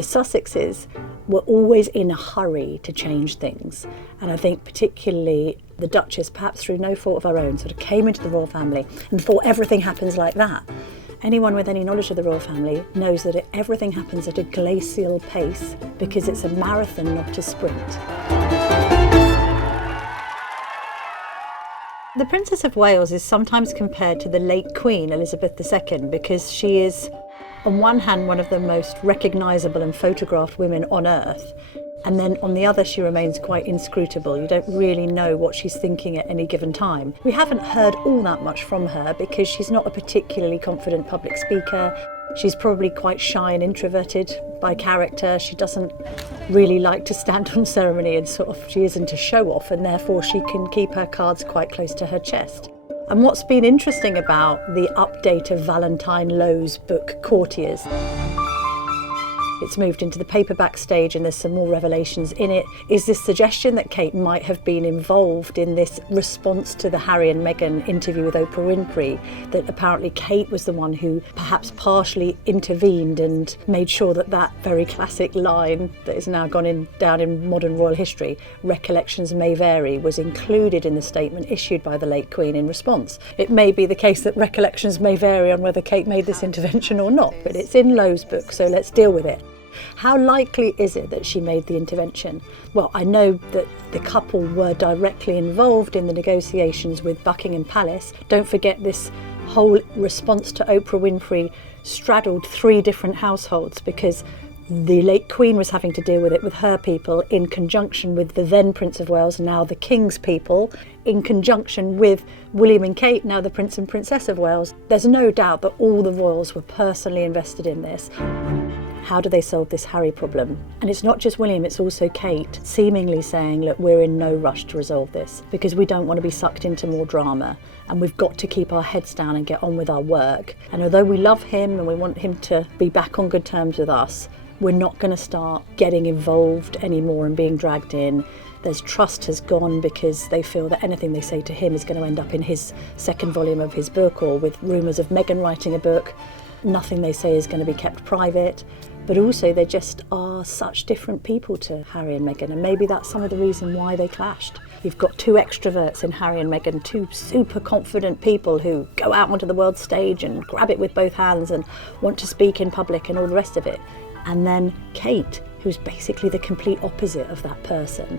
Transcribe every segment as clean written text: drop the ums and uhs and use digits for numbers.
The Sussexes were always in a hurry to change things. And I think particularly the Duchess, perhaps through no fault of her own, sort of came into the royal family and thought everything happens like that. Anyone with any knowledge of the royal family knows that everything happens at a glacial pace because it's a marathon, not a sprint. The Princess of Wales is sometimes compared to the late Queen Elizabeth II because she is, on one hand, one of the most recognisable and photographed women on earth, and then on the other she remains quite inscrutable. You don't really know what she's thinking at any given time. We haven't heard all that much from her because she's not a particularly confident public speaker. She's probably quite shy and introverted by character. She doesn't really like to stand on ceremony and she isn't a show-off, and therefore she can keep her cards quite close to her chest. And what's been interesting about the update of Valentine Low's book, Courtiers, it's moved into the paperback stage and there's some more revelations in it, is this suggestion that Kate might have been involved in this response to the Harry and Meghan interview with Oprah Winfrey, that apparently Kate was the one who perhaps partially intervened and made sure that that very classic line that is now down in modern royal history, recollections may vary, was included in the statement issued by the late Queen in response. It may be the case that recollections may vary on whether Kate made this intervention or not, but it's in Low's book, so let's deal with it. How likely is it that she made the intervention? Well, I know that the couple were directly involved in the negotiations with Buckingham Palace. Don't forget, this whole response to Oprah Winfrey straddled 3 different households because the late Queen was having to deal with it with her people in conjunction with the then Prince of Wales, now the King's people, in conjunction with William and Kate, now the Prince and Princess of Wales. There's no doubt that all the royals were personally invested in this. How do they solve this Harry problem? And it's not just William, it's also Kate, seemingly saying, look, we're in no rush to resolve this because we don't want to be sucked into more drama and we've got to keep our heads down and get on with our work. And although we love him and we want him to be back on good terms with us, we're not going to start getting involved anymore and being dragged in. There's trust has gone because they feel that anything they say to him is going to end up in his second volume of his book, or with rumours of Meghan writing a book. Nothing they say is going to be kept private. But also they just are such different people to Harry and Meghan, and maybe that's some of the reason why they clashed. You've got 2 extroverts in Harry and Meghan, 2 super confident people who go out onto the world stage and grab it with both hands and want to speak in public and all the rest of it. And then Kate, who's basically the complete opposite of that person.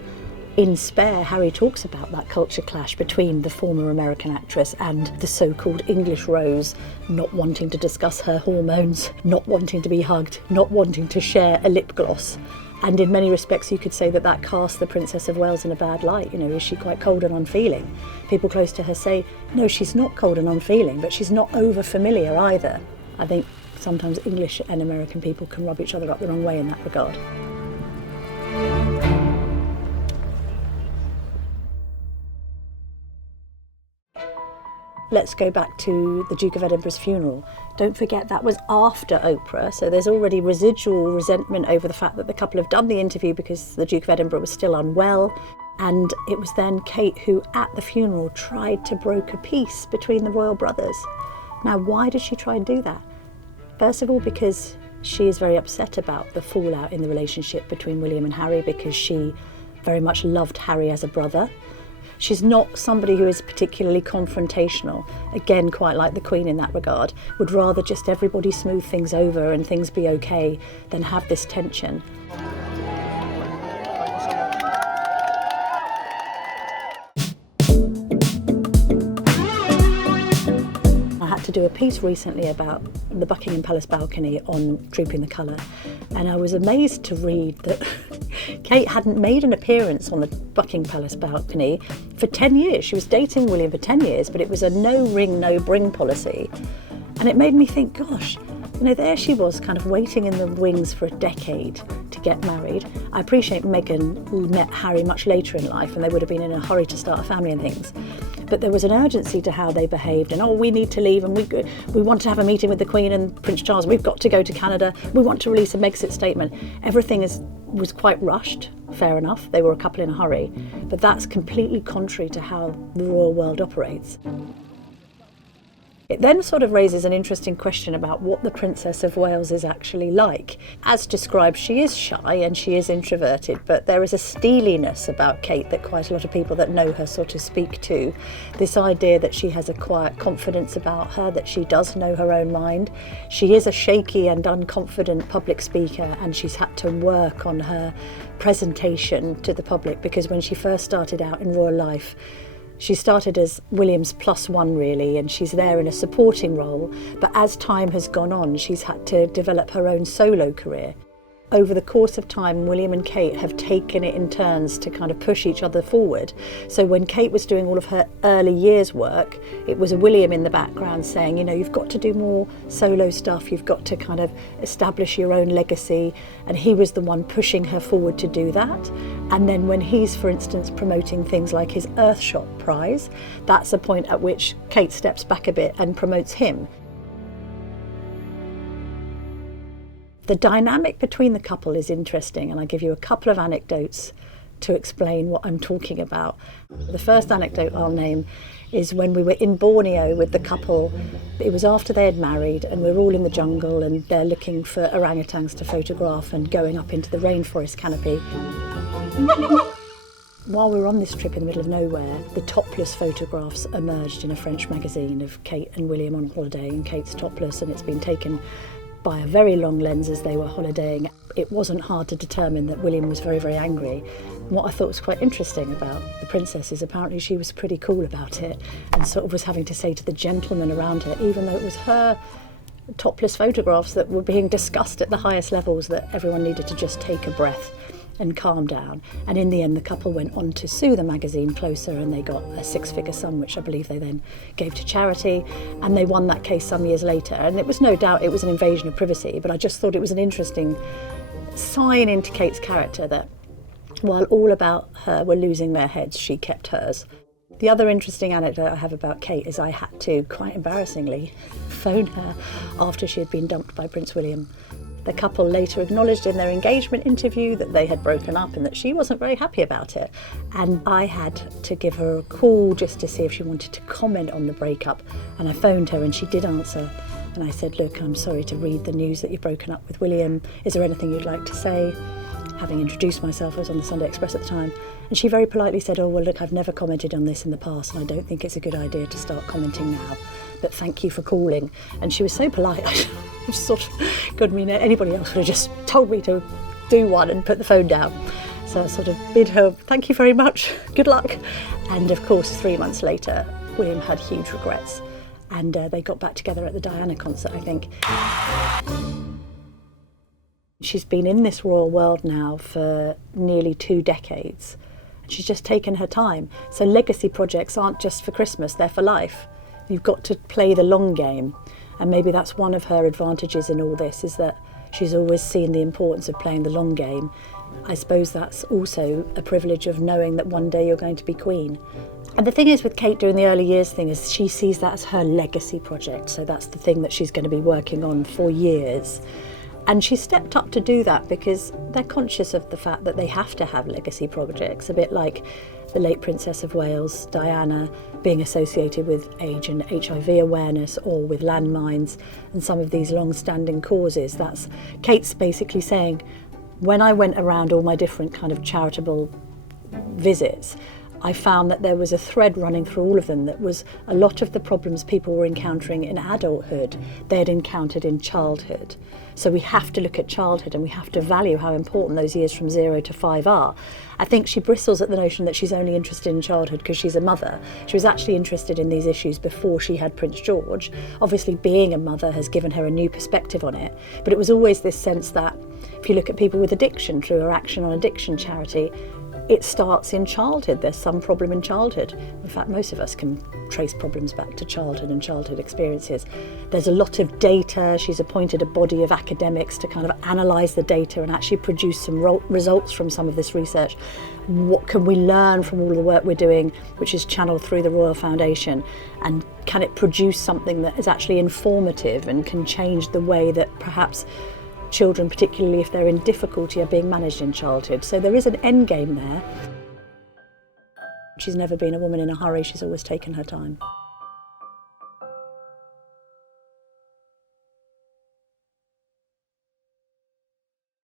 In Spare, Harry talks about that culture clash between the former American actress and the so-called English Rose, not wanting to discuss her hormones, not wanting to be hugged, not wanting to share a lip gloss. And in many respects, you could say that that casts the Princess of Wales in a bad light. You know, is she quite cold and unfeeling? People close to her say, no, she's not cold and unfeeling, but she's not over-familiar either. I think sometimes English and American people can rub each other up the wrong way in that regard. Let's go back to the Duke of Edinburgh's funeral. Don't forget that was after Oprah, so there's already residual resentment over the fact that the couple have done the interview because the Duke of Edinburgh was still unwell. And it was then Kate who, at the funeral, tried to broker peace between the royal brothers. Now, why did she try and do that? First of all, because she is very upset about the fallout in the relationship between William and Harry, because she very much loved Harry as a brother. She's not somebody who is particularly confrontational, again, quite like the Queen in that regard, would rather just everybody smooth things over and things be okay than have this tension. I had to do a piece recently about the Buckingham Palace balcony on Trooping the Colour, and I was amazed to read that Kate hadn't made an appearance on the Buckingham Palace balcony for 10 years. She was dating William for 10 years, but it was a no ring, no bring policy. And it made me think, gosh, you know, there she was kind of waiting in the wings for a decade to get married. I appreciate Meghan met Harry much later in life and they would have been in a hurry to start a family and things. But there was an urgency to how they behaved, and we need to leave, and we want to have a meeting with the Queen and Prince Charles, we've got to go to Canada, we want to release a Megxit statement. Everything was quite rushed, fair enough, they were a couple in a hurry, but that's completely contrary to how the royal world operates. It then sort of raises an interesting question about what the Princess of Wales is actually like. As described, she is shy and she is introverted, but there is a steeliness about Kate that quite a lot of people that know her sort of speak to. This idea that she has a quiet confidence about her, that she does know her own mind. She is a shaky and unconfident public speaker, and she's had to work on her presentation to the public, because when she first started out in royal life, she started as William's +1 really, and she's there in a supporting role, but as time has gone on, she's had to develop her own solo career. Over the course of time, William and Kate have taken it in turns to kind of push each other forward. So when Kate was doing all of her early years work, it was William in the background saying, you know, you've got to do more solo stuff, you've got to kind of establish your own legacy. And he was the one pushing her forward to do that. And then when he's, for instance, promoting things like his Earthshot prize, that's a point at which Kate steps back a bit and promotes him. The dynamic between the couple is interesting, and I give you a couple of anecdotes to explain what I'm talking about. The first anecdote I'll name is when we were in Borneo with the couple. It was after they had married, and we were all in the jungle, and they're looking for orangutans to photograph and going up into the rainforest canopy. While we were on this trip in the middle of nowhere, the topless photographs emerged in a French magazine of Kate and William on holiday, and Kate's topless, and it's been taken by a very long lens as they were holidaying. It wasn't hard to determine that William was very, very angry. And what I thought was quite interesting about the princess is apparently she was pretty cool about it, and sort of was having to say to the gentlemen around her, even though it was her topless photographs that were being discussed at the highest levels, that everyone needed to just take a breath and calm down. And in the end, the couple went on to sue the magazine closer, and they got a 6-figure sum, which I believe they then gave to charity, and they won that case some years later. And it was no doubt it was an invasion of privacy, but I just thought it was an interesting sign into Kate's character that while all about her were losing their heads, she kept hers. The other interesting anecdote I have about Kate is I had to, quite embarrassingly, phone her after she had been dumped by Prince William. The couple later acknowledged in their engagement interview that they had broken up and that she wasn't very happy about it. And I had to give her a call just to see if she wanted to comment on the breakup. And I phoned her and she did answer. And I said, look, I'm sorry to read the news that you've broken up with William. Is there anything you'd like to say? Having introduced myself, I was on the Sunday Express at the time. And she very politely said, oh, well, look, I've never commented on this in the past, and I don't think it's a good idea to start commenting now. But thank you for calling. And she was so polite. I just sort of, God, I mean, anybody else would have just told me to do one and put the phone down. So I sort of bid her, thank you very much, good luck. And of course, 3 months later, William had huge regrets. And they got back together at the Diana concert, I think. She's been in this royal world now for nearly 2 decades. She's just taken her time. So legacy projects aren't just for Christmas, they're for life. You've got to play the long game. And maybe that's one of her advantages in all this, is that she's always seen the importance of playing the long game. I suppose that's also a privilege of knowing that one day you're going to be queen. And the thing is with Kate doing the early years thing is she sees that as her legacy project. So that's the thing that she's going to be working on for years. And she stepped up to do that because they're conscious of the fact that they have to have legacy projects, a bit like the late Princess of Wales, Diana, being associated with AIDS and HIV awareness, or with landmines and some of these long-standing causes. That's Kate's basically saying, when I went around all my different kind of charitable visits, I found that there was a thread running through all of them that was a lot of the problems people were encountering in adulthood, they had encountered in childhood. So we have to look at childhood and we have to value how important those years from 0 to 5 are. I think she bristles at the notion that she's only interested in childhood because she's a mother. She was actually interested in these issues before she had Prince George. Obviously being a mother has given her a new perspective on it, but it was always this sense that if you look at people with addiction through her Action on Addiction charity, it starts in childhood. There's some problem in childhood. In fact, most of us can trace problems back to childhood and childhood experiences. There's a lot of data. She's appointed a body of academics to kind of analyse the data and actually produce some results from some of this research. What can we learn from all the work we're doing, which is channeled through the Royal Foundation? And can it produce something that is actually informative and can change the way that perhaps children, particularly if they're in difficulty, are being managed in childhood? So there is an end game there. She's never been a woman in a hurry, she's always taken her time.